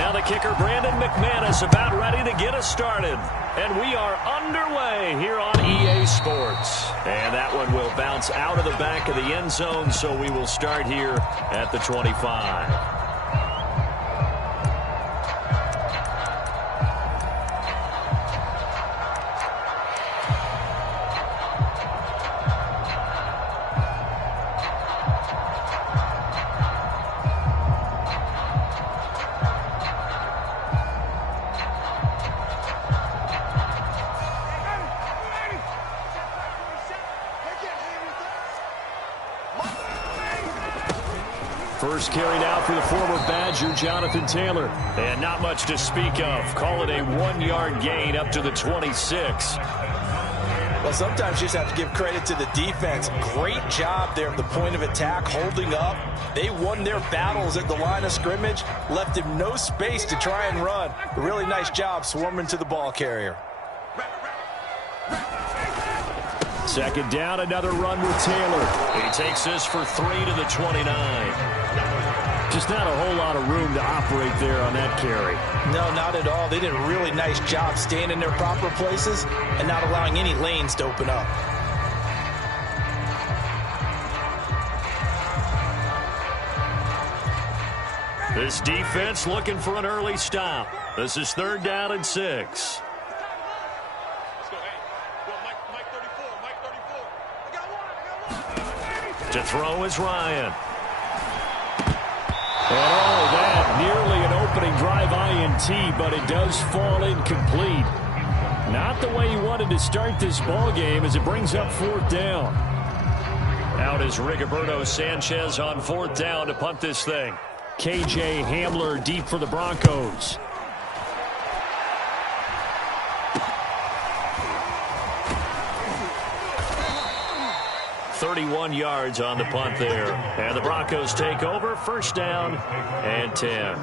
Now the kicker, Brandon McManus, about ready to get us started. And we are underway here on EA Sports. And that one will bounce out of the back of the end zone, so we will start here at the 25. First carry now for the former Badger, Jonathan Taylor. And not much to speak of. Call it a 1-yard gain up to the 26. Well, sometimes you just have to give credit to the defense. Great job there at the point of attack, holding up. They won their battles at the line of scrimmage, left him no space to try and run. A really nice job swarming to the ball carrier. Second down, another run with Taylor. He takes this for 3 to the 29. Just not a whole lot of room to operate there on that carry. No, not at all. They did a really nice job staying in their proper places and not allowing any lanes to open up. This defense looking for an early stop. This is 3rd down and 6. To throw is Ryan. And all that, nearly an opening drive INT, but it does fall incomplete. Not the way he wanted to start this ball game as it brings up 4th down. Out is Rigoberto Sanchez on 4th down to punt this thing. KJ Hamler deep for the Broncos. 31 yards on the punt there. And the Broncos take over, 1st down and 10.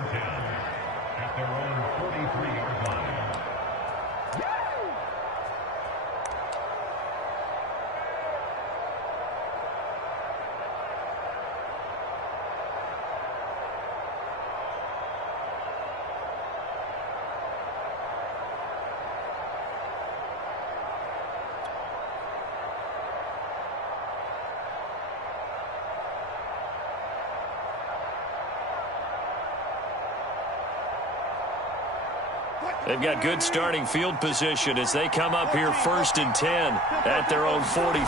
They've got good starting field position as they come up here 1st and 10 at their own 43.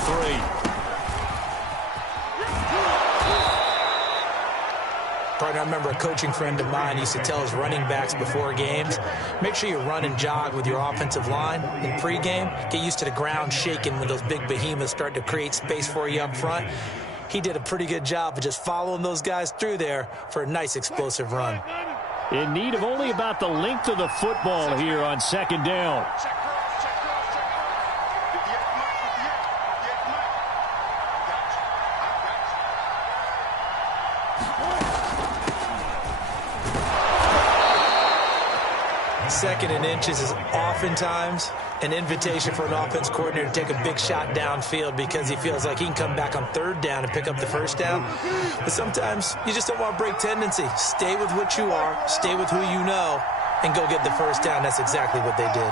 Partner, I remember a coaching friend of mine used to tell his running backs before games, make sure you run and jog with your offensive line in pregame. Get used to the ground shaking when those big behemoths start to create space for you up front. He did a pretty good job of just following those guys through there for a nice explosive run. In need of only about the length of the football here on 2nd down. Second and inches is oftentimes an invitation for an offense coordinator to take a big shot downfield because he feels like he can come back on 3rd down and pick up the 1st down. But sometimes you just don't want to break tendency. Stay with what you are, stay with who you know, and go get the 1st down. That's exactly what they did.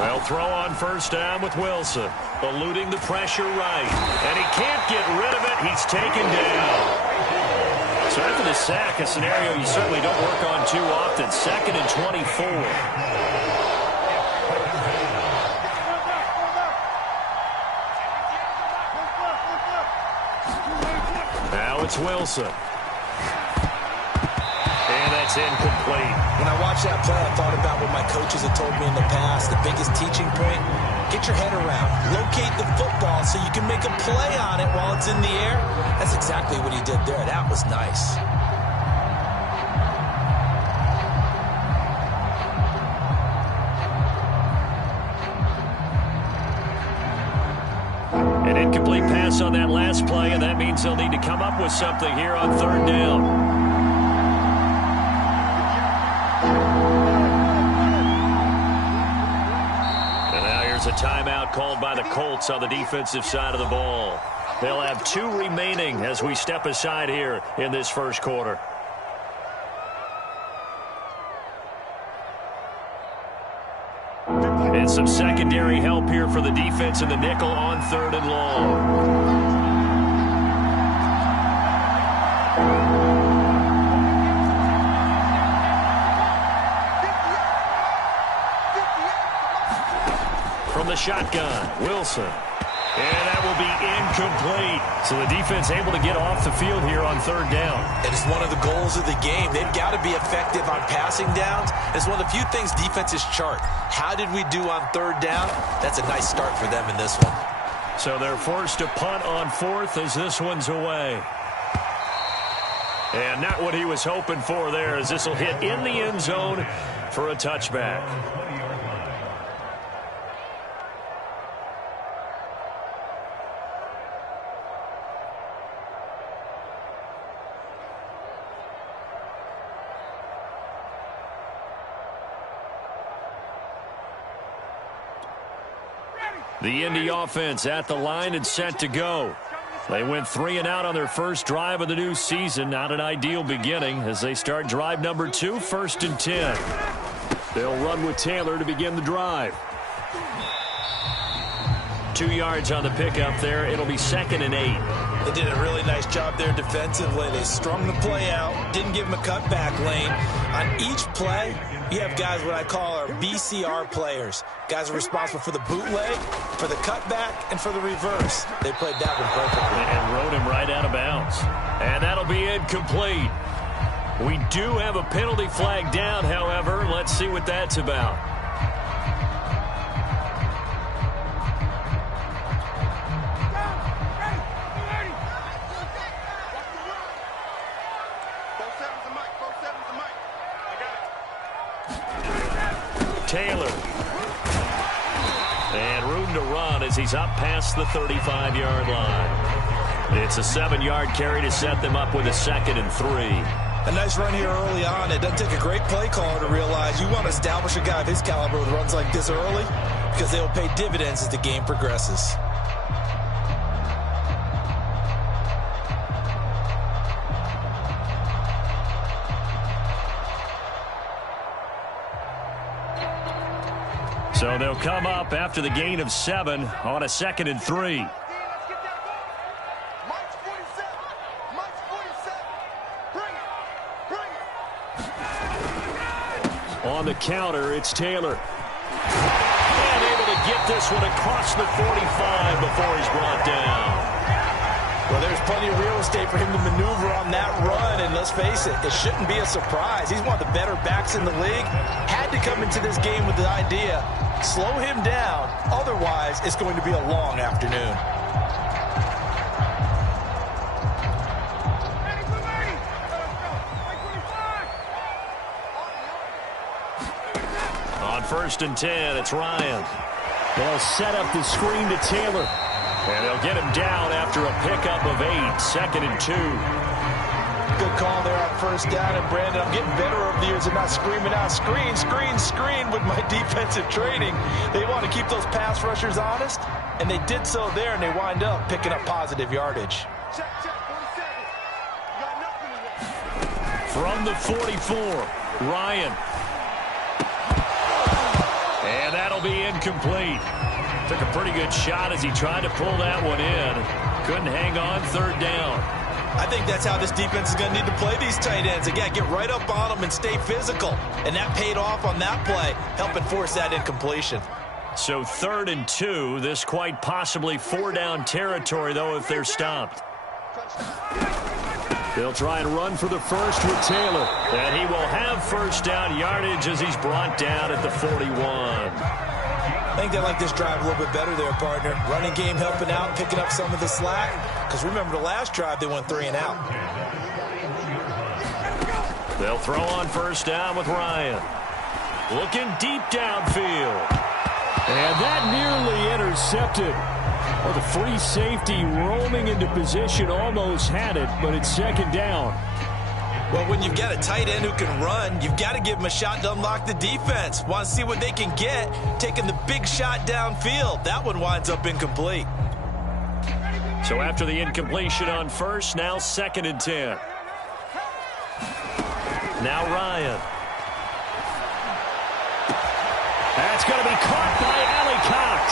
Well, throw on 1st down with Wilson, eluding the pressure right. And he can't get rid of it. He's taken down. So after the sack, a scenario you certainly don't work on too often. 2nd and 24. Now it's Wilson. And that's incomplete. When I watched that play, I thought about what my coaches had told me in the past. The biggest teaching point, get your head around. Locate the football so you can make a play on it while it's in the air. That's exactly what he did there. That was nice. An incomplete pass on that last play, and that means they'll need to come up with something here on 3rd down. A timeout called by the Colts on the defensive side of the ball. They'll have 2 remaining as we step aside here in this 1st quarter. And some secondary help here for the defense in the nickel on 3rd and long. From the shotgun, Wilson. And that will be incomplete. So the defense able to get off the field here on 3rd down. It is one of the goals of the game. They've got to be effective on passing downs. It's one of the few things defenses chart. How did we do on 3rd down? That's a nice start for them in this one. So they're forced to punt on 4th as this one's away. And not what he was hoping for there, as this will hit in the end zone for a touchback. The Indy offense at the line and set to go. They went 3 and out on their first drive of the new season. Not an ideal beginning as they start drive number 2, 1st and 10. They'll run with Taylor to begin the drive. 2 yards on the pickup there. It'll be 2nd and 8. They did a really nice job there defensively. They strung the play out, didn't give him a cutback lane. On each play, you have guys what I call our BCR players. Guys are responsible for the bootleg, for the cutback, and for the reverse. They played that one perfectly. And rode him right out of bounds. And that'll be incomplete. We do have a penalty flag down, however. Let's see what that's about. Taylor. And room to run as he's up past the 35-yard line. It's a 7-yard carry to set them up with a 2nd and 3. A nice run here early on. It doesn't take a great play caller to realize you want to establish a guy of his caliber with runs like this early because they'll pay dividends as the game progresses. So they'll come up after the gain of 7 on a 2nd and 3. On the counter, it's Taylor. And able to get this one across the 45 before he's brought down. Well, there's plenty of real estate for him to maneuver on that run, and let's face it, it shouldn't be a surprise. He's one of the better backs in the league. Had to come into this game with the idea, slow him down, otherwise it's going to be a long afternoon. On 1st and 10, it's Ryan. They'll set up the screen to Taylor. And they'll get him down after a pickup of 8, 2nd and 2. Good call there on 1st down. And, Brandon, I'm getting better over the years and not screaming out, screen, screen, screen with my defensive training. They want to keep those pass rushers honest, and they did so there, and they wind up picking up positive yardage. From the 44, Ryan. And that'll be incomplete. Took a pretty good shot as he tried to pull that one in. Couldn't hang on 3rd down. I think that's how this defense is going to need to play these tight ends. Again, get right up on them and stay physical. And that paid off on that play, helping force that incompletion. So 3rd and 2, this quite possibly 4-down territory, though, if they're stopped. They'll try and run for the first with Taylor. And he will have 1st down yardage as he's brought down at the 41. I think they like this drive a little bit better there, partner. Running game helping out, picking up some of the slack. Because remember the last drive, they went 3 and out. They'll throw on 1st down with Ryan. Looking deep downfield. And that nearly intercepted. Well, the free safety roaming into position almost had it, but it's 2nd down. Well, when you've got a tight end who can run, you've got to give him a shot to unlock the defense. Want to see what they can get, taking the big shot downfield. That one winds up incomplete. So after the incompletion on 1st, now 2nd and 10. Now Ryan. That's going to be caught by Allie Cox.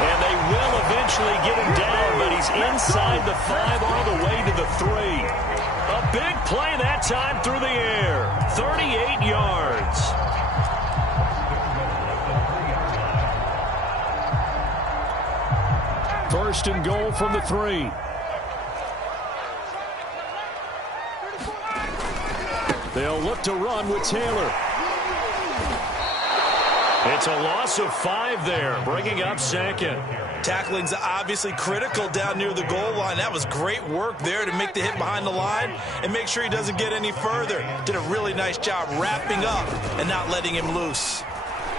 And they will eventually get him down, but he's inside the 5 all the way to the 3. A big play that time through the air. 38 yards. First and goal from the 3. They'll look to run with Taylor. It's a loss of 5 there, bringing up second. Tackling's obviously critical down near the goal line. That was great work there to make the hit behind the line and make sure he doesn't get any further. Did a really nice job wrapping up and not letting him loose.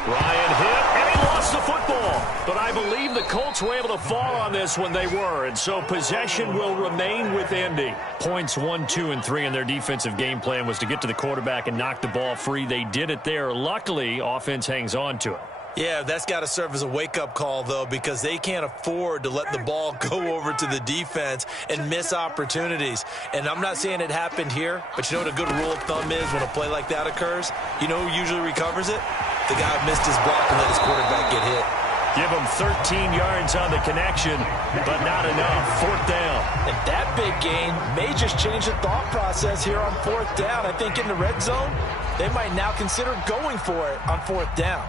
Ryan hit, and he lost the football. But I believe the Colts were able to fall on this when they were, and so possession will remain with Indy. Points 1, 2, and 3 in their defensive game plan was to get to the quarterback and knock the ball free. They did it there. Luckily, offense hangs on to it. Yeah, that's got to serve as a wake-up call, though, because they can't afford to let the ball go over to the defense and miss opportunities. And I'm not saying it happened here, but you know what a good rule of thumb is when a play like that occurs? You know who usually recovers it? The guy who missed his block and let his quarterback get hit. Give him 13 yards on the connection, but not enough. 4th down. And that big gain may just change the thought process here on 4th down. I think in the red zone, they might now consider going for it on 4th down.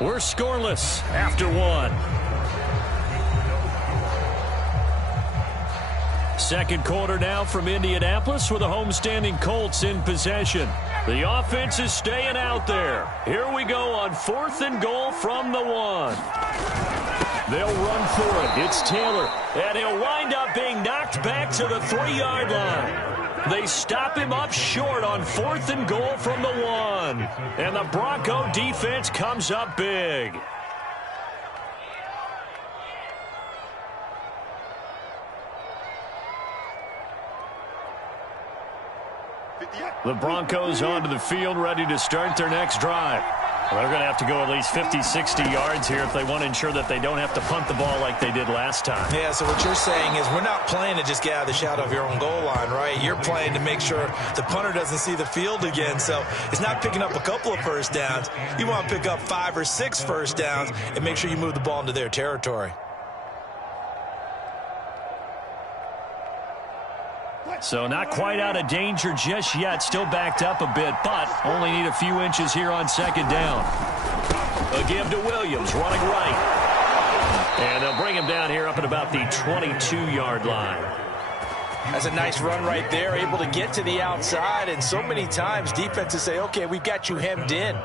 We're scoreless after 1. Second quarter now from Indianapolis with the homestanding Colts in possession. The offense is staying out there. Here we go on 4th and goal from the 1. They'll run for it. It's Taylor. And he'll wind up being knocked back to the 3-yard line. They stop him up short on 4th and goal from the 1. And the Bronco defense comes up big. The Broncos onto the field, ready to start their next drive. Well, they're going to have to go at least 50, 60 yards here if they want to ensure that they don't have to punt the ball like they did last time. Yeah, so what you're saying is we're not playing to just get out of the shadow of your own goal line, right? You're playing to make sure the punter doesn't see the field again. So it's not picking up a couple of first downs. You want to pick up 5 or 6 first downs and make sure you move the ball into their territory. So not quite out of danger just yet. Still backed up a bit, but only need a few inches here on 2nd down. A give to Williams, running right. And they'll bring him down here up at about the 22-yard line. That's a nice run right there, able to get to the outside. And so many times defenses say, okay, we've got you hemmed in.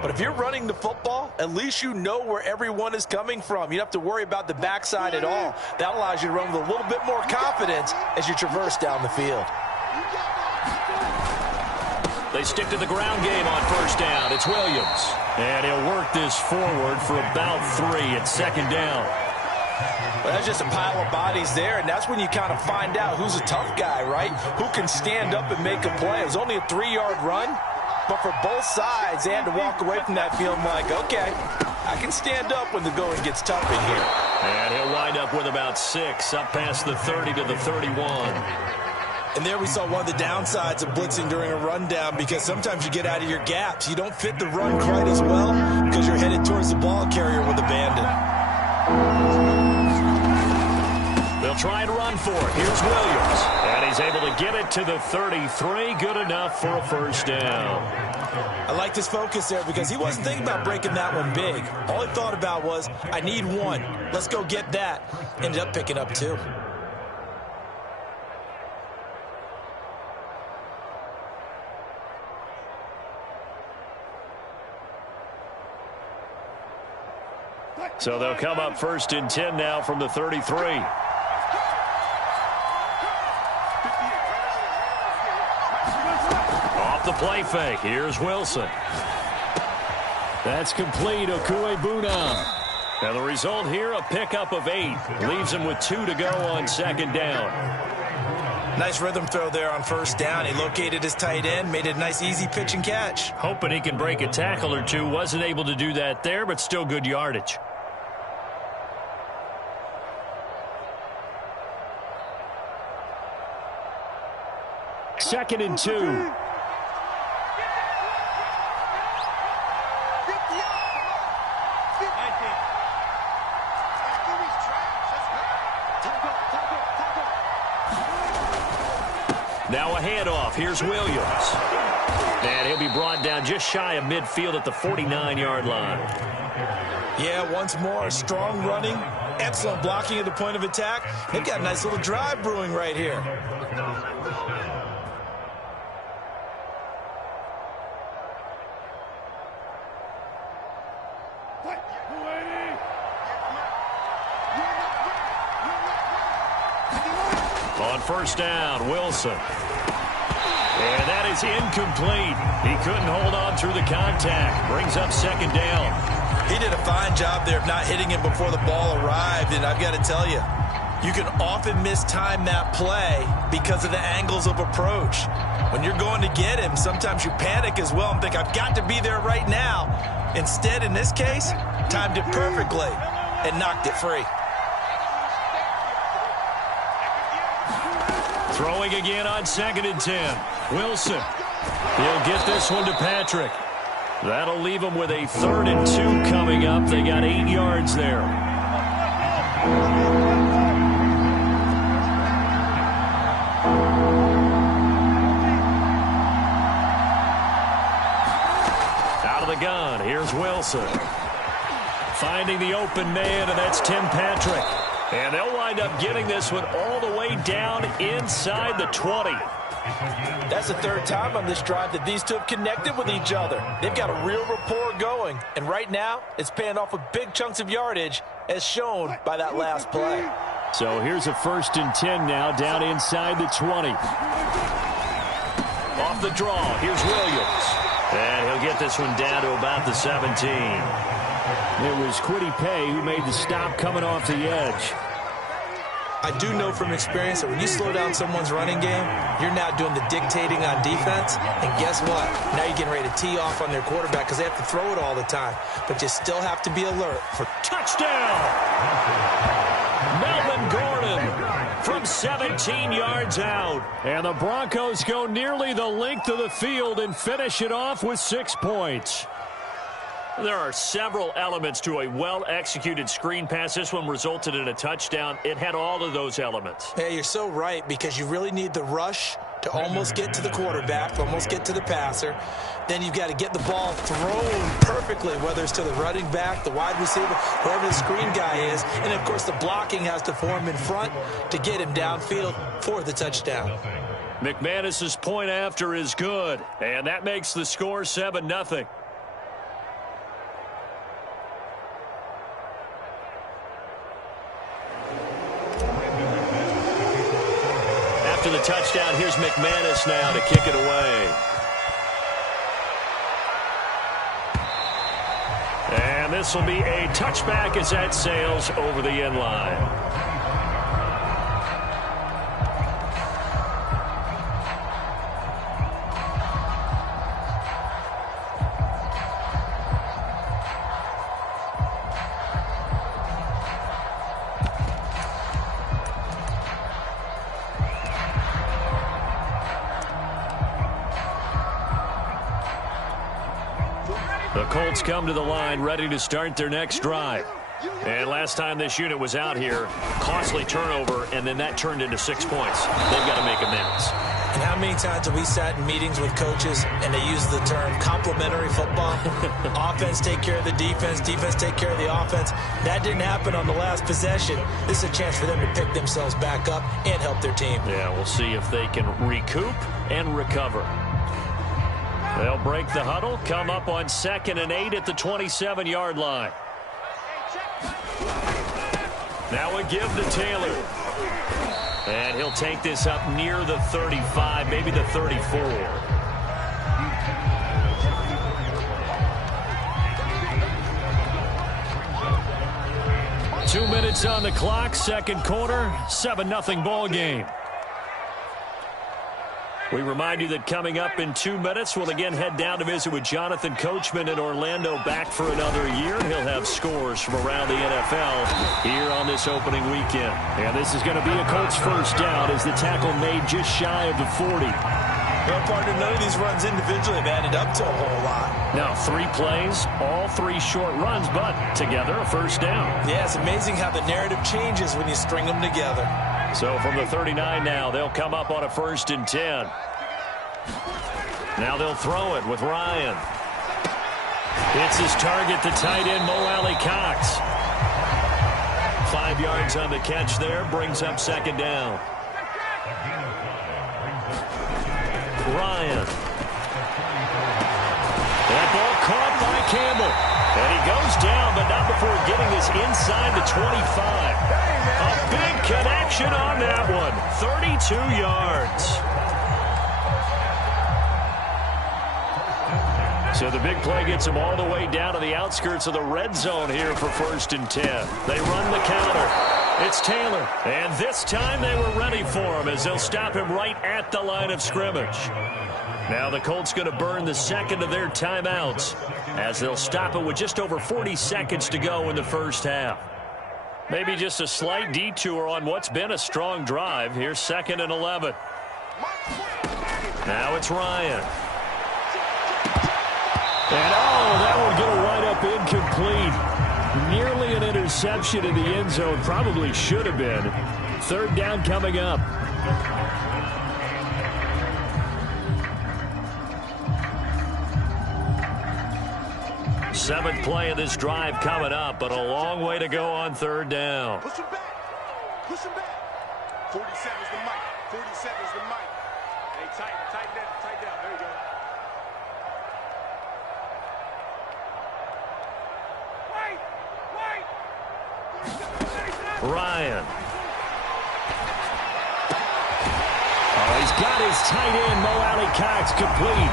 But if you're running the football, at least you know where everyone is coming from. You don't have to worry about the backside at all. That allows you to run with a little bit more confidence as you traverse down the field. They stick to the ground game on 1st down. It's Williams. And he'll work this forward for about 3 at 2nd down. Well, that's just a pile of bodies there, and that's when you kind of find out who's a tough guy, right? Who can stand up and make a play. It was only a 3-yard run. But for both sides, they had to walk away from that feeling like, okay, I can stand up when the going gets tough in here. And he'll wind up with about 6, up past the 30 to the 31. And there we saw one of the downsides of blitzing during a rundown, because sometimes you get out of your gaps. You don't fit the run quite as well because you're headed towards the ball carrier with abandon. They'll try and run for it. Here's Williams. And he's able to get it to the 33. Good enough for a 1st down. I liked his focus there because he wasn't thinking about breaking that one big. All he thought about was, I need 1. Let's go get that. Ended up picking up 2. So they'll come up 1st and 10 now from the 33. The play fake. Here's Wilson. That's complete. Okuebuna. And the result here, a pickup of 8. Leaves him with 2 to go on 2nd down. Nice rhythm throw there on 1st down. He located his tight end, made it a nice easy pitch and catch. Hoping he can break a tackle or two. Wasn't able to do that there, but still good yardage. 2nd and 2. Now a handoff. Here's Williams. And he'll be brought down just shy of midfield at the 49-yard line. Yeah, once more, strong running, excellent blocking at the point of attack. They've got a nice little drive brewing right here. On first down, Wilson. And that is incomplete. He couldn't hold on through the contact. Brings up 2nd down. He did a fine job there of not hitting him before the ball arrived, and I've got to tell you, you can often mistime that play because of the angles of approach. When you're going to get him, sometimes you panic as well and think, I've got to be there right now. Instead, in this case, timed it perfectly and knocked it free. Throwing again on 2nd and 10. Wilson. He'll get this one to Patrick. That'll leave him with a 3rd and 2 coming up. They got 8 yards there. Out of the gun, here's Wilson. Finding the open man, and that's Tim Patrick. And they'll wind up getting this one all the way down inside the 20. That's the 3rd time on this drive that these two have connected with each other. They've got a real rapport going. And right now, it's paying off with big chunks of yardage, as shown by that last play. So here's a 1st and 10 now, down inside the 20. Off the draw, here's Williams. And he'll get this one down to about the 17. It was Kwity Paye who made the stop coming off the edge. I do know from experience that when you slow down someone's running game, you're now doing the dictating on defense. And guess what? Now you're getting ready to tee off on their quarterback because they have to throw it all the time. But you still have to be alert for touchdown. Melvin Gordon from 17 yards out. And the Broncos go nearly the length of the field and finish it off with 6 points. There are several elements to a well-executed screen pass. This one resulted in a touchdown. It had all of those elements. Yeah, you're so right, because you really need the rush to almost get to the quarterback, almost get to the passer. Then you've got to get the ball thrown perfectly, whether it's to the running back, the wide receiver, whoever the screen guy is. And, of course, the blocking has to form in front to get him downfield for the touchdown. McManus's point after is good, and that makes the score 7-0. After the touchdown, here's McManus now to kick it away. And this will be a touchback as that sails over the end line. The Colts come to the line ready to start their next drive. And last time this unit was out here, costly turnover, and then that turned into 6 points. They've got to make amends. And how many times have we sat in meetings with coaches and they use the term complementary football? Offense take care of the defense, defense take care of the offense. That didn't happen on the last possession. This is a chance for them to pick themselves back up and help their team. Yeah, we'll see if they can recoup and recover. They'll break the huddle, come up on 2nd and 8 at the 27-yard line. Now a give to Taylor. And he'll take this up near the 35, maybe the 34. Two minutes on the clock, second quarter, 7-0 ball game. We remind you that coming up in 2 minutes, we'll again head down to visit with Jonathan Coachman in Orlando, back for another year. He'll have scores from around the NFL here on this opening weekend. And this is going to be a Colts first down as the tackle made just shy of the 40. Well, partner, none of these runs individually have added up to a whole lot. Now 3 plays, all 3 short runs, but together a first down. Yeah, it's amazing how the narrative changes when you string them together. So from the 39 now, they'll come up on a 1st and 10. Now they'll throw it with Ryan. It's his target, the tight end, Mo Alley-Cox. 5 yards on the catch there, brings up 2nd down. Ryan. That ball caught by Campbell. And he goes down, but not before getting this inside the 25. A big connection on that one. 32 yards. So the big play gets him all the way down to the outskirts of the red zone here for 1st and 10. They run the counter. It's Taylor. And this time they were ready for him as they'll stop him right at the line of scrimmage. Now the Colts going to burn the 2nd of their timeouts as they'll stop it with just over 40 seconds to go in the first half. Maybe just a slight detour on what's been a strong drive. Here's 2nd and 11. Now it's Ryan. And that will get a wide-up incomplete. Nearly an interception in the end zone. Probably should have been. 3rd down coming up. Seventh play of this drive coming up, but a long way to go on 3rd down. Push him back. Push him back. 47's the mic. 47's the mic. Hey, tighten down. There you go. Ryan. He's got his tight end, Mo Alley-Cox, complete.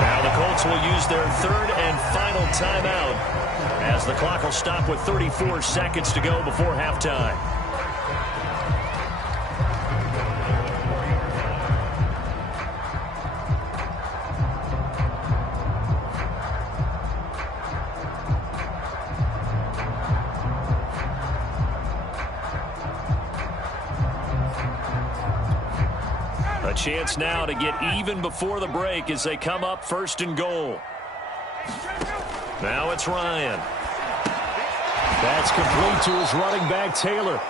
Now the Colts will use their 3rd and final timeout as the clock will stop with 34 seconds to go before halftime. A chance now to get even before the break as they come up 1st and goal. Now it's Ryan. That's complete to his running back, Taylor.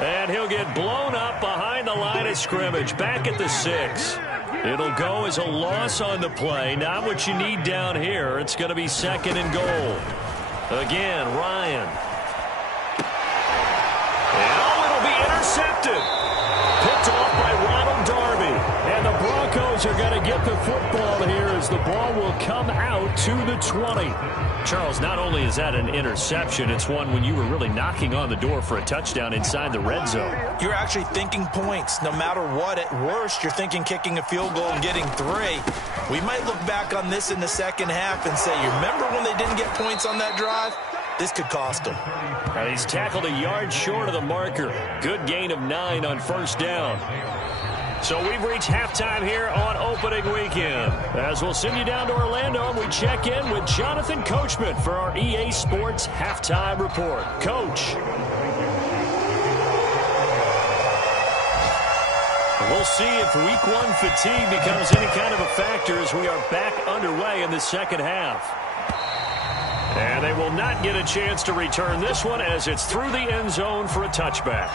And he'll get blown up behind the line of scrimmage, back at the 6. It'll go as a loss on the play. Not what you need down here. It's going to be 2nd and goal. Again, Ryan. And it'll be intercepted. Picked off by Ronald Darby. And the Broncos are going to get the football here as the ball will come out to the 20. Charles, not only is that an interception, it's one when you were really knocking on the door for a touchdown inside the red zone. You're actually thinking points. No matter what, at worst, you're thinking kicking a field goal and getting 3. We might look back on this in the second half and say, you remember when they didn't get points on that drive? This could cost them. And he's tackled a yard short of the marker. Good gain of 9 on 1st down. So we've reached halftime here on opening weekend. As we'll send you down to Orlando and we check in with Jonathan Coachman for our EA Sports Halftime Report. Coach. We'll see if week 1 fatigue becomes any kind of a factor as we are back underway in the second half. And they will not get a chance to return this one as it's through the end zone for a touchback.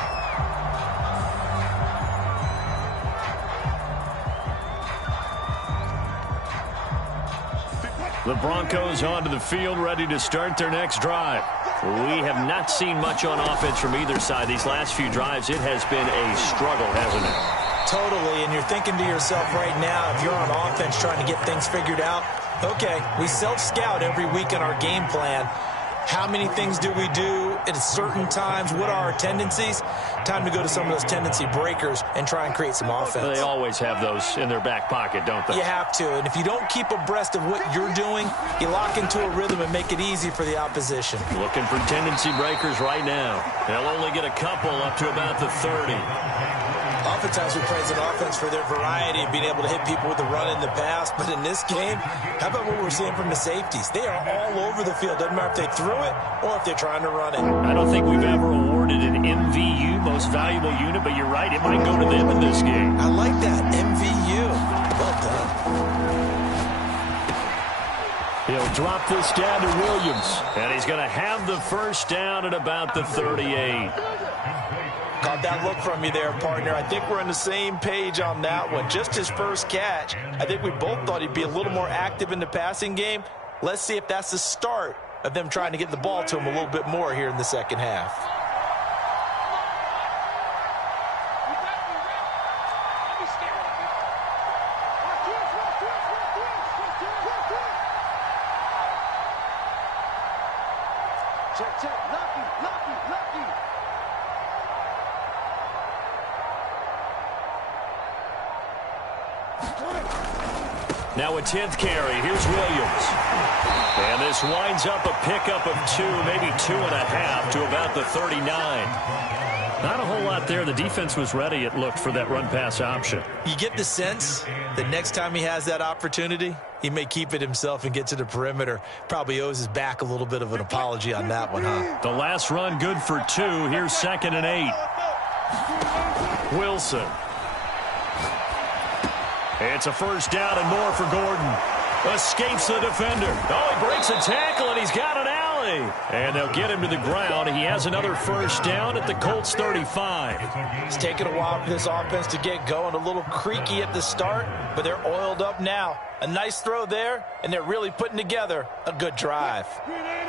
The Broncos onto the field, ready to start their next drive. We have not seen much on offense from either side. These last few drives, it has been a struggle, hasn't it? Totally, and you're thinking to yourself right now, if you're on offense trying to get things figured out, okay, we self-scout every week in our game plan. How many things do we do at certain times? What are our tendencies? Time to go to some of those tendency breakers and try and create some offense. They always have those in their back pocket, don't they? You have to, and if you don't keep abreast of what you're doing, you lock into a rhythm and make it easy for the opposition. Looking for tendency breakers right now. They'll only get a couple up to about the 30. Oftentimes we praise an offense for their variety of being able to hit people with the run in the pass, but in this game, how about what we're seeing from the safeties? They are all over the field. Doesn't matter if they threw it or if they're trying to run it. I don't think we've ever awarded an MVU, most valuable unit, but you're right, it might go to them in this game. I like that, MVU. Well done. He'll drop this down to Williams, and he's going to have the first down at about the 38. Caught that look from you there, partner. I think we're on the same page on that one. Just his first catch. I think we both thought he'd be a little more active in the passing game. Let's see if that's the start of them trying to get the ball to him a little bit more here in the second half. Now a 10th carry. Here's Williams. And this winds up a pickup of 2, maybe 2.5 to about the 39. Not a whole lot there. The defense was ready, it looked, for that run-pass option. You get the sense that next time he has that opportunity, he may keep it himself and get to the perimeter. Probably owes his back a little bit of an apology on that one, huh? The last run good for 2. Here's 2nd and 8. Wilson. It's a first down and more for Gordon. Escapes the defender. Oh, he breaks a tackle, and he's got an alley. And they'll get him to the ground. He has another first down at the Colts 35. It's taken a while for this offense to get going. A little creaky at the start, but they're oiled up now. A nice throw there, and they're really putting together a good drive.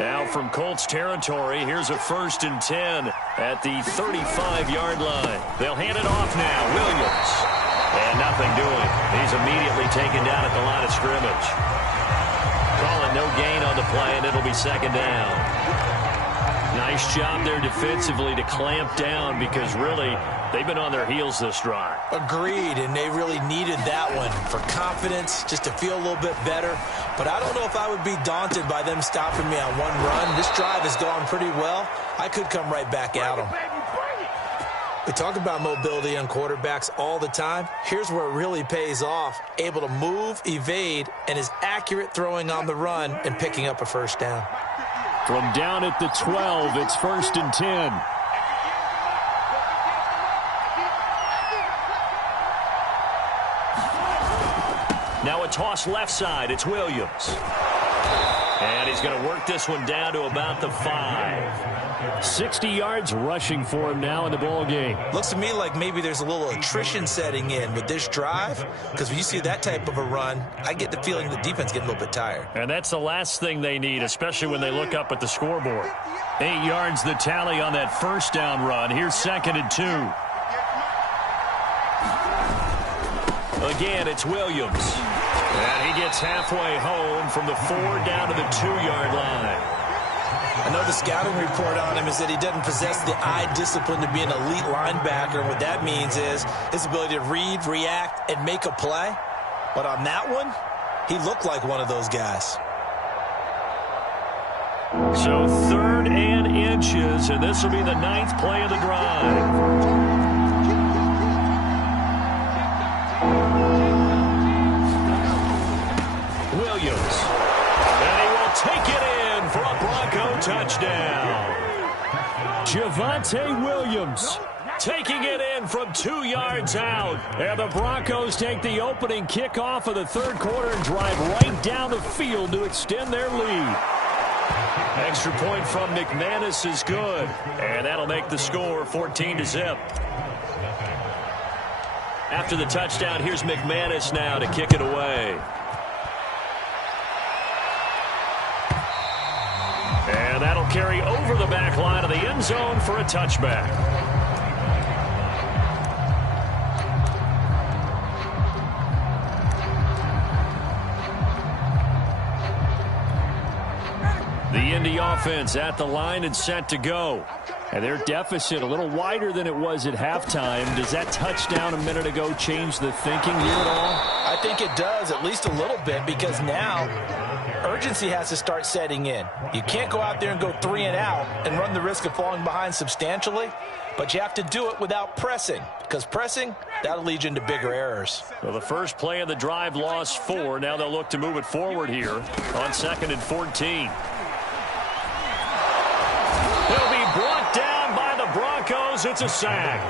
Now from Colts territory, here's a 1st and 10 at the 35-yard line. They'll hand it off now. Williams. And nothing doing. He's immediately taken down at the line of scrimmage. Calling no gain on the play, and it'll be 2nd down. Nice job there defensively to clamp down, because really they've been on their heels this drive. Agreed, and they really needed that one for confidence, just to feel a little bit better. But I don't know if I would be daunted by them stopping me on one run. This drive has gone pretty well. I could come right back at them. We talk about mobility on quarterbacks all the time. Here's where it really pays off. Able to move, evade, and is accurate throwing on the run and picking up a first down. From down at the 12, it's 1st and 10. Now a toss left side. It's Williams. And he's going to work this one down to about the 5. 60 yards rushing for him now in the ball game. Looks to me like maybe there's a little attrition setting in with this drive, because when you see that type of a run, I get the feeling the defense getting a little bit tired. And that's the last thing they need, especially when they look up at the scoreboard. 8 yards the tally on that first down run. Here's 2nd and 2. Again, it's Williams. And he gets halfway home from the 4 down to the 2-yard line. I know the scouting report on him is that he doesn't possess the eye discipline to be an elite linebacker. What that means is his ability to read, react, and make a play. But on that one, he looked like one of those guys. So 3rd and inches, and this will be the 9th play of the drive. Williams. And he will take it in for a Bronco touchdown. Javonte Williams taking it in from 2 yards out. And the Broncos take the opening kickoff of the 3rd quarter and drive right down the field to extend their lead. Extra point from McManus is good. And that'll make the score 14-0. After the touchdown, here's McManus now to kick it away. And that'll carry over the back line of the end zone for a touchback. The Indy offense at the line and set to go. And their deficit a little wider than it was at halftime. Does that touchdown a minute ago change the thinking here at all? I think it does, at least a little bit, because now urgency has to start setting in. You can't go out there and go 3 and out and run the risk of falling behind substantially, but you have to do it without pressing. because pressing, that'll lead you into bigger errors. Well, the first play of the drive lost 4. Now they'll look to move it forward here on 2nd and 14. He'll be brought down by the Broncos. It's a sack.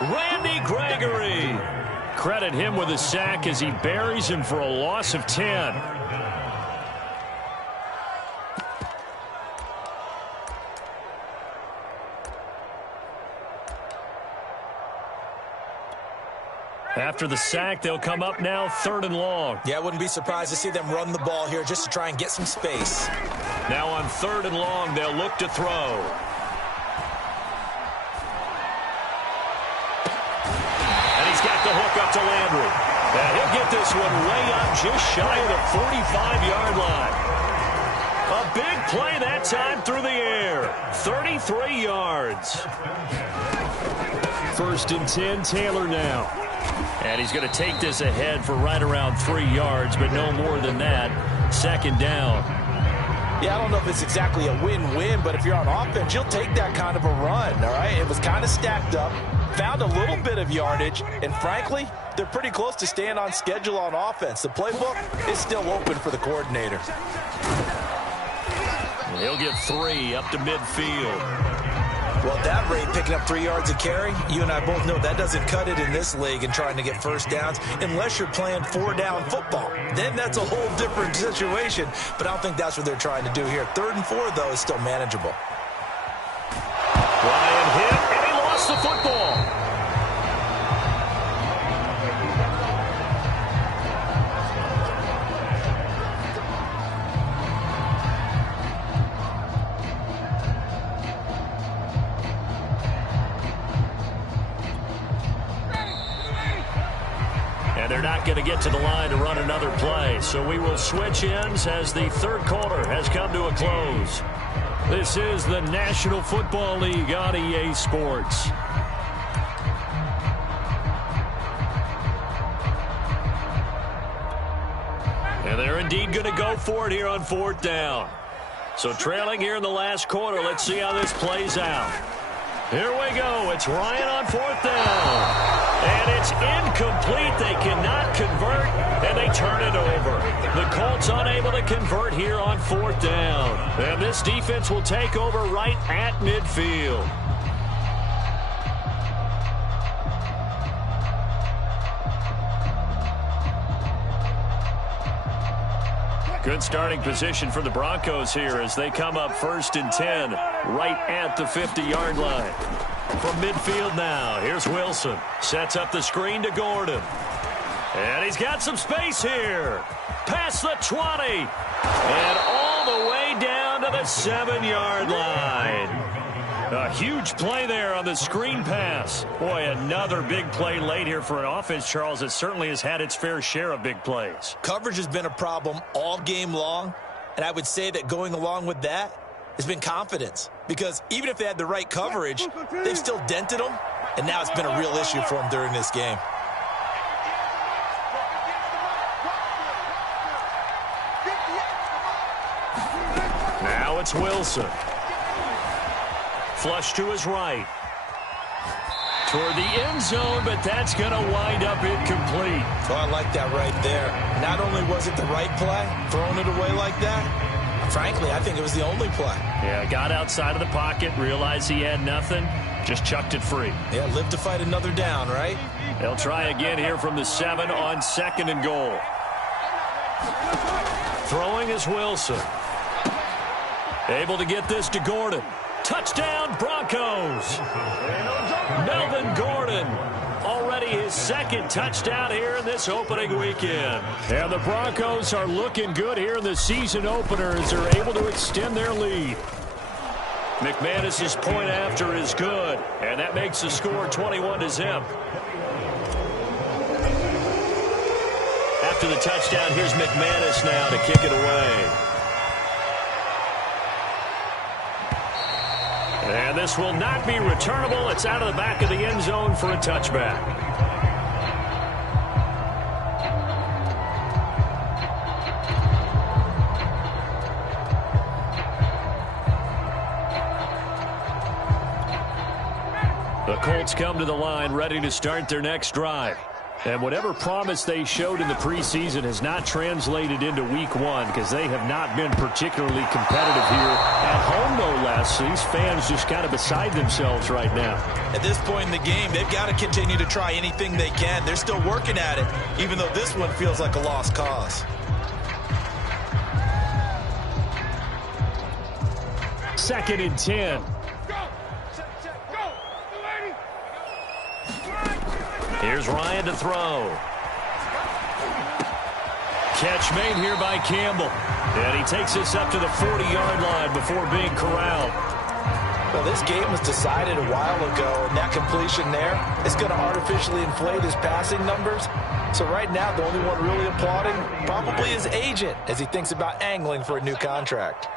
Randy Gregory. Credit him with a sack as he buries him for a loss of 10. After the sack, they'll come up now 3rd and long. Yeah, I wouldn't be surprised to see them run the ball here just to try and get some space. Now on 3rd and long, they'll look to throw. And he's got the hook up to Landry. And he'll get this one way up just shy of the 45-yard line. A big play that time through the air. 33 yards. 1st and 10, Taylor now. And he's going to take this ahead for right around 3 yards, but no more than that. 2nd down. Yeah, I don't know if it's exactly a win-win, but if you're on offense, you'll take that kind of a run, all right? It was kind of stacked up, found a little bit of yardage, and frankly, they're pretty close to staying on schedule on offense. The playbook is still open for the coordinator. He'll get 3 up to midfield. Well, at that rate, picking up 3 yards a carry, you and I both know that doesn't cut it in this league and trying to get first downs unless you're playing 4-down football. Then that's a whole different situation, but I don't think that's what they're trying to do here. 3rd and 4, though, is still manageable. Ryan hit, and he lost the football. They're not going to get to the line to run another play, so we will switch ends as the 3rd quarter has come to a close. This is the National Football League on EA Sports. And they're indeed going to go for it here on 4th down. So trailing here in the last quarter, let's see how this plays out. Here we go. It's Ryan on 4th down. And it's incomplete. They cannot convert, and they turn it over. The Colts unable to convert here on 4th down. And this defense will take over right at midfield. Good starting position for the Broncos here as they come up 1st and 10 right at the 50-yard line. From midfield now, here's Wilson. Sets up the screen to Gordon. And he's got some space here. Past the 20. And all the way down to the 7-yard line. A huge play there on the screen pass. Boy, another big play late here for an offense, Charles, that certainly has had its fair share of big plays. Coverage has been a problem all game long, and I would say that going along with that has been confidence. Because even if they had the right coverage, they've still dented them, and now it's been a real issue for them during this game. Now it's Wilson. Flush to his right. Toward the end zone, but that's going to wind up incomplete. Oh, I like that right there. Not only was it the right play, throwing it away like that, frankly, I think it was the only play. Yeah, got outside of the pocket, realized he had nothing, just chucked it free. Yeah, live to fight another down, right? They'll try again here from the 7 on 2nd and goal. Throwing is Wilson. Able to get this to Gordon. Touchdown, Broncos. Melvin Gordon, already his 2nd touchdown here in this opening weekend. And the Broncos are looking good here in the season opener as they're able to extend their lead. McManus's point after is good, and that makes the score 21-0. After the touchdown, here's McManus now to kick it away. And this will not be returnable. It's out of the back of the end zone for a touchback. The Colts come to the line ready to start their next drive. And whatever promise they showed in the preseason has not translated into week one because they have not been particularly competitive here at home, no less. These fans just kind of beside themselves right now. At this point in the game, they've got to continue to try anything they can. They're still working at it, even though this one feels like a lost cause. Second and 10. Here's Ryan to throw. Catch made here by Campbell. And he takes us up to the 40-yard line before being corralled. Well, this game was decided a while ago, and that completion there is going to artificially inflate his passing numbers. So right now, the only one really applauding probably his agent as he thinks about angling for a new contract.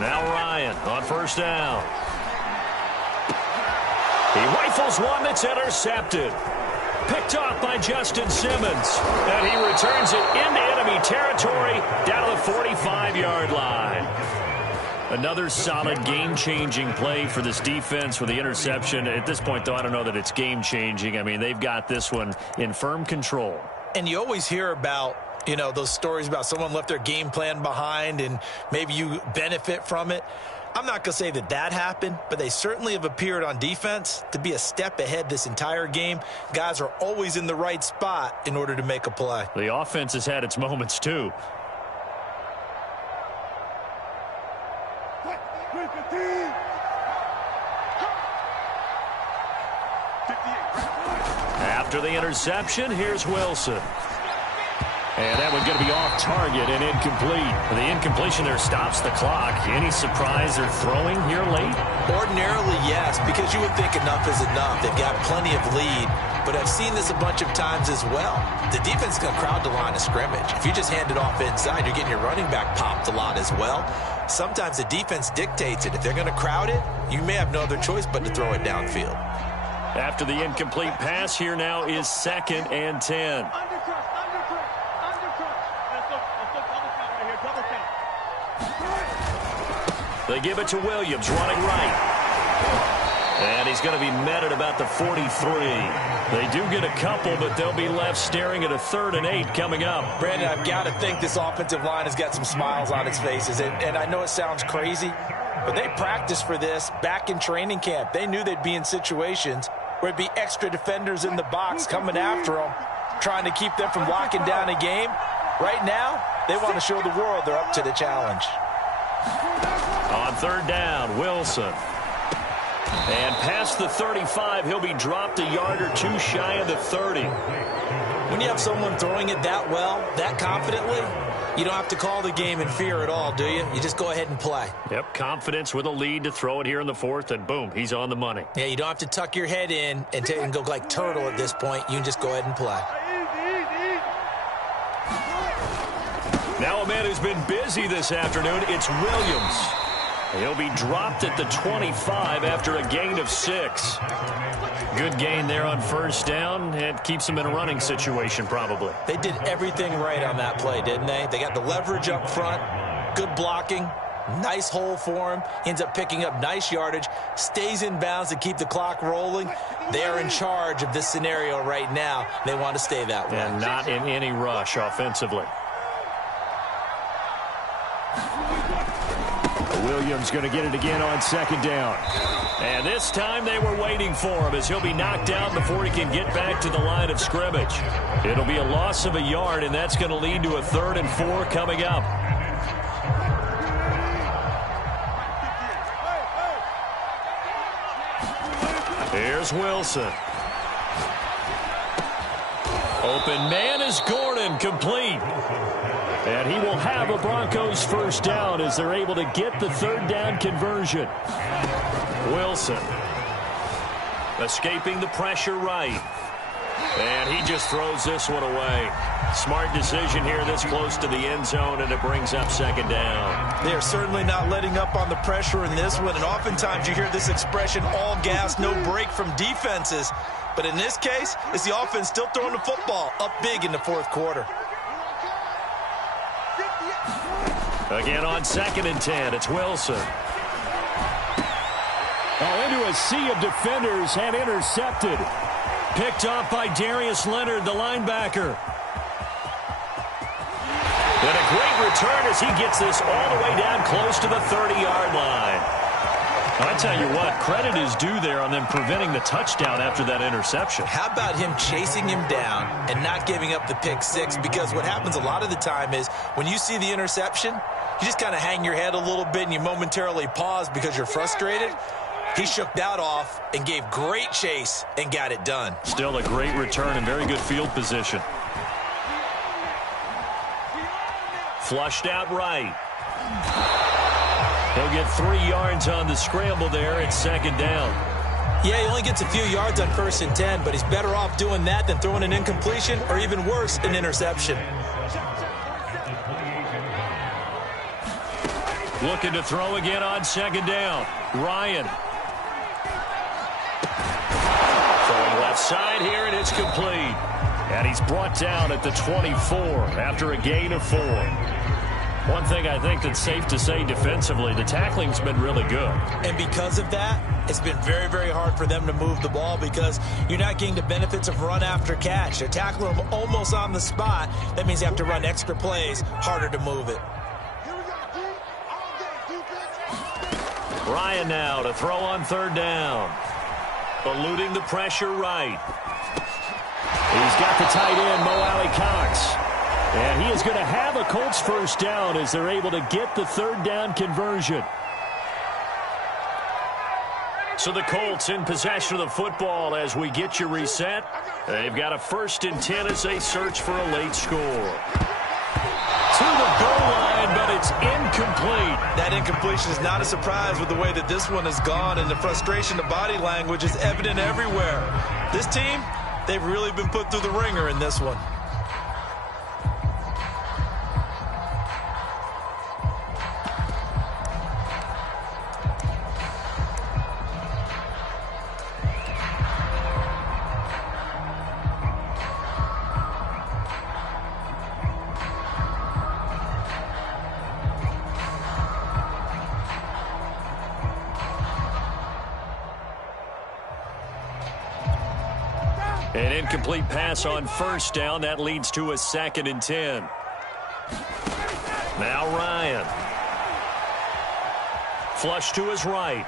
Now Ryan on first down. He rifles one that's intercepted. Picked off by Justin Simmons. And he returns it into enemy territory down to the 45-yard line. Another solid game-changing play for this defense with the interception. At this point, though, I don't know that it's game-changing. I mean, they've got this one in firm control. And you always hear about, you know, those stories about someone left their game plan behind and maybe you benefit from it. I'm not going to say that that happened, but they certainly have appeared on defense to be a step ahead this entire game. Guys are always in the right spot in order to make a play. The offense has had its moments, too. After the interception, here's Wilson. And that one's going to be off target and incomplete. The incompletion there stops the clock. Any surprise they're throwing here late? Ordinarily, yes, because you would think enough is enough. They've got plenty of lead, but I've seen this a bunch of times as well. The defense is going to crowd the line of scrimmage. If you just hand it off inside, you're getting your running back popped a lot as well. Sometimes the defense dictates it. If they're going to crowd it, you may have no other choice but to throw it downfield. After the incomplete pass, here now is 2nd and 10. They give it to Williams, running right. And he's going to be met at about the 43. They do get a couple, but they'll be left staring at a 3rd and 8 coming up. Brandon, I've got to think this offensive line has got some smiles on its faces. And I know it sounds crazy, but they practiced for this back in training camp. They knew they'd be in situations where it'd be extra defenders in the box coming after them, trying to keep them from locking down a game. Right now, they want to show the world they're up to the challenge. On 3rd down, Wilson. And past the 35, he'll be dropped a yard or two shy of the 30. When you have someone throwing it that well, that confidently, you don't have to call the game in fear at all, do you? You just go ahead and play. Yep, confidence with a lead to throw it here in the 4th, and boom, he's on the money. Yeah, you don't have to tuck your head in and go like turtle at this point. You can just go ahead and play. Now a man who's been busy this afternoon, it's Williams. He'll be dropped at the 25 after a gain of 6. Good gain there on first down. It keeps him in a running situation probably. They did everything right on that play, didn't they? They got the leverage up front, good blocking, nice hole for him. He ends up picking up nice yardage, stays in bounds to keep the clock rolling. They are in charge of this scenario right now. They want to stay that way. And not in any rush offensively. Williams going to get it again on 2nd down. And this time they were waiting for him as he'll be knocked down before he can get back to the line of scrimmage. It'll be a loss of a yard, and that's going to lead to a 3rd and 4 coming up. Here's Wilson. Open man is Gordon, complete. And he will have a Broncos first down as they're able to get the 3rd down conversion. Wilson escaping the pressure right. And he just throws this one away. Smart decision here this close to the end zone, and it brings up 2nd down. They are certainly not letting up on the pressure in this one, and oftentimes you hear this expression, all gas, no break from defenses. But in this case, it's the offense still throwing the football up big in the 4th quarter. Again on 2nd and 10, it's Wilson. Oh, a sea of defenders and intercepted. Picked off by Darius Leonard, the linebacker. And a great return as he gets this all the way down close to the 30-yard line. I tell you what, credit is due there on them preventing the touchdown after that interception. How about him chasing him down and not giving up the pick six? Because what happens a lot of the time is when you see the interception, you just kind of hang your head a little bit and you momentarily pause because you're frustrated. He shook that off and gave great chase and got it done. Still a great return and very good field position. Flushed out right. He'll get 3 yards on the scramble there. It's second down. Yeah, he only gets a few yards on 1st and 10, but he's better off doing that than throwing an incompletion or even worse, an interception. Looking to throw again on second down. Ryan. Throwing left side here, and it's complete. And he's brought down at the 24 after a gain of 4. One thing I think that's safe to say defensively, the tackling's been really good. And because of that, it's been very, very hard for them to move the ball because you're not getting the benefits of run after catch. They're tackling them almost on the spot. That means you have to run extra plays, harder to move it. Ryan now to throw on third down. Eluding the pressure right. He's got the tight end, Mo Alley-Cox. And he is going to have a Colts first down as they're able to get the third down conversion. So the Colts in possession of the football as we get you reset. They've got a 1st and 10 as they search for a late score. To the goal line, but it's incomplete. That incompletion is not a surprise with the way that this one has gone, and the frustration, the body language is evident everywhere. This team, they've really been put through the ringer in this one. An incomplete pass on first down. That leads to a 2nd and 10. Now Ryan. Flush to his right.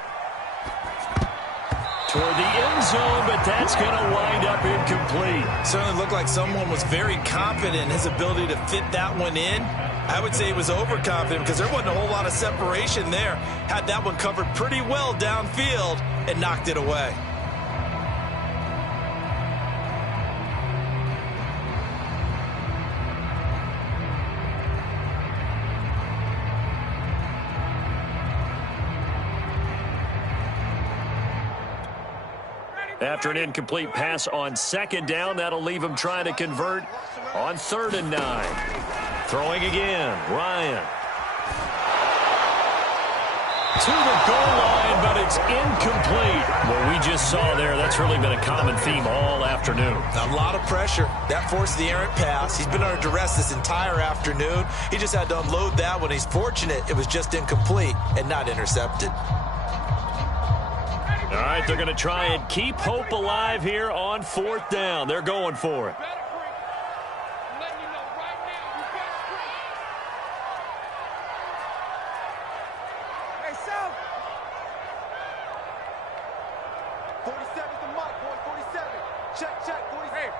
Toward the end zone, but that's going to wind up incomplete. Certainly looked like someone was very confident in his ability to fit that one in. I would say he was overconfident because there wasn't a whole lot of separation there. Had that one covered pretty well downfield and knocked it away. After an incomplete pass on second down, that'll leave him trying to convert on 3rd and 9. Throwing again, Ryan. To the goal line, but it's incomplete. What we just saw there, that's really been a common theme all afternoon. A lot of pressure. That forced the errant pass. He's been under duress this entire afternoon. He just had to unload that one. He's fortunate it was just incomplete and not intercepted. All right, they're going to try and keep hope alive here on 4th down. They're going for it. Hey, Sal. 47's the mic, boy. 47. Check. 47.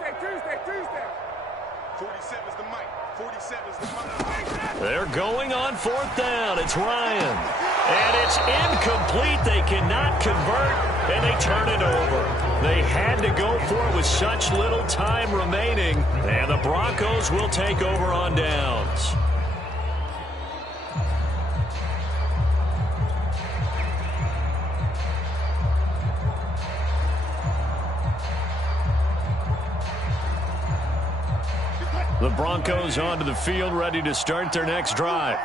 Hey, Tuesday. 47's the mic. 47's the mic. They're going on 4th down. It's Ryan. And it's incomplete. They cannot convert, and they turn it over. They had to go for it with such little time remaining, and the Broncos will take over on downs. The Broncos onto the field, ready to start their next drive.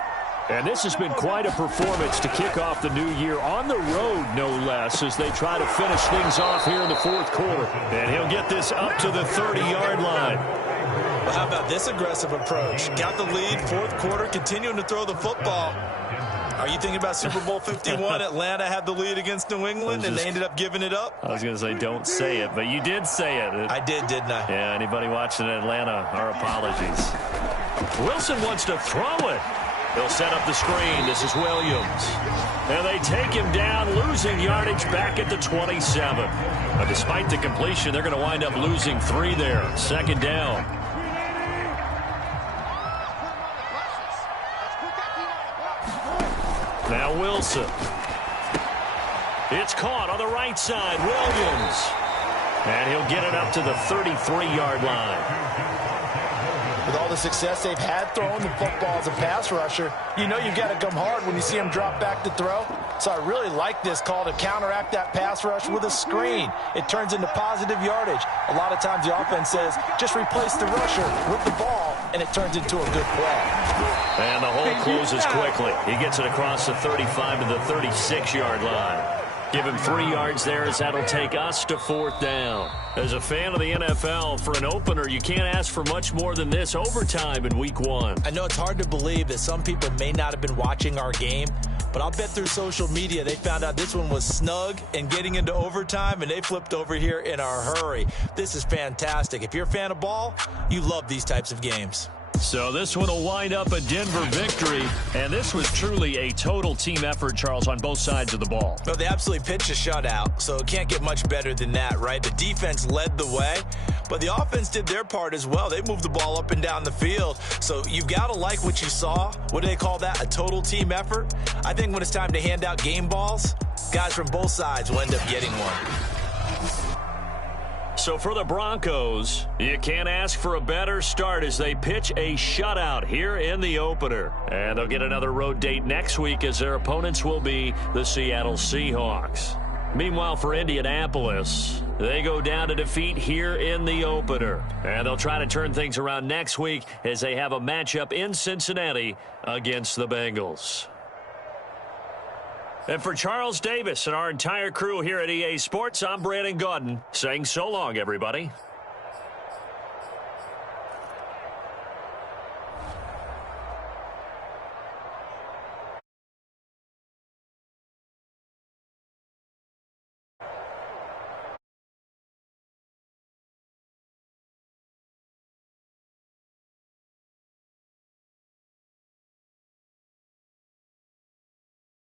And this has been quite a performance to kick off the new year on the road, no less, as they try to finish things off here in the 4th quarter. And he'll get this up to the 30-yard line. Well, how about this aggressive approach? Got the lead, 4th quarter, continuing to throw the football. Are you thinking about Super Bowl 51? Atlanta had the lead against New England, and they ended up giving it up? I was going to say don't say it, but you did say it. I did, didn't I? Yeah, anybody watching Atlanta, our apologies. Wilson wants to throw it. They'll set up the screen. This is Williams. And they take him down, losing yardage back at the 27. But despite the completion, they're going to wind up losing 3 there. 2nd down. Now Wilson. It's caught on the right side. Williams. And he'll get it up to the 33-yard line. With all the success they've had throwing the football as a pass rusher, you know you've got to come hard when you see him drop back to throw. So I really like this call to counteract that pass rush with a screen. It turns into positive yardage. A lot of times the offense says, just replace the rusher with the ball, and it turns into a good play. And the hole closes quickly. He gets it across the 35 to the 36-yard line. Give him 3 yards there as that'll take us to 4th down. As a fan of the NFL, for an opener, you can't ask for much more than this overtime in Week 1. I know it's hard to believe that some people may not have been watching our game, but I'll bet through social media they found out this one was snug and getting into overtime, and they flipped over here in a hurry. This is fantastic. If you're a fan of ball, you love these types of games. So this one will wind up a Denver victory, and this was truly a total team effort, Charles, on both sides of the ball. Well, they absolutely pitched a shutout, so it can't get much better than that, right? The defense led the way, but the offense did their part as well. They moved the ball up and down the field, so you've got to like what you saw. What do they call that? A total team effort? I think when it's time to hand out game balls, guys from both sides will end up getting one. So for the Broncos, you can't ask for a better start as they pitch a shutout here in the opener. And they'll get another road date next week as their opponents will be the Seattle Seahawks. Meanwhile, for Indianapolis, they go down to defeat here in the opener. And they'll try to turn things around next week as they have a matchup in Cincinnati against the Bengals. And for Charles Davis and our entire crew here at EA Sports, I'm Brandon Gaudin saying so long, everybody.